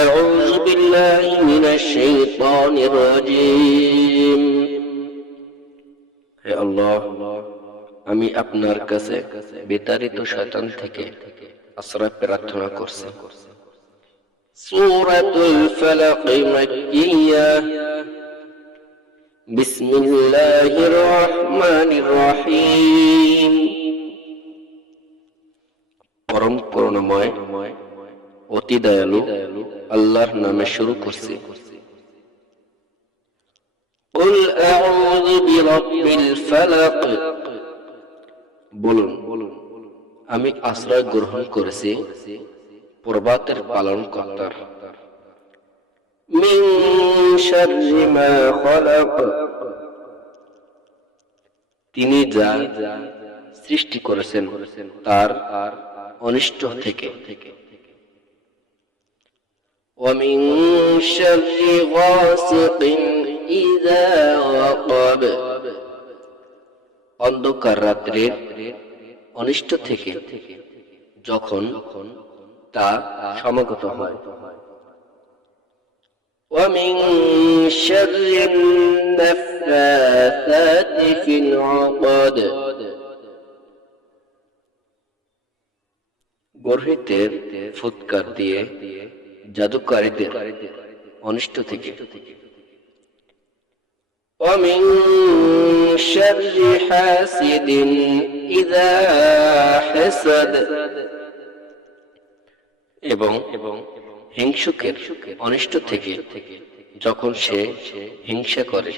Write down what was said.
أعوذ بالله من الشيطان الرجيم হে আল্লাহ, আমি আপনার কাছে বিতাড়িত শয়তান থেকে আশ্রয় প্রার্থনা করছি। সূরাতুল ফালাক মাক্কিয়া। বিসমিল্লাহির রহমানির রহিম। পরম করুণাময় অতি দয়ালু আল্লাহর নামে শুরু করছি। কুল আউযু বিরাব্বিল ফালাক। বলুন, আমি আশ্রয় গ্রহণ করেছি প্রভাতের পালনকর্তার। মিন শাররি মা খালাক। তিনি যা সৃষ্টি করেছেন তার অনিষ্ট থেকে। ومن شر غاسق إذا وقب। অন্ধকার রাত্রির অনিষ্ট থেকে যখন তা সমাগত হয়। ومن شر النفاثات في العقد। গর্হিতের ফুৎকার দিয়ে জাদুকারীদের অনিষ্ট থেকে। ومن شر حاسد إذا حسد। এবং হিংসুকের অনিষ্ট থেকে যখন সে হিংসা করে।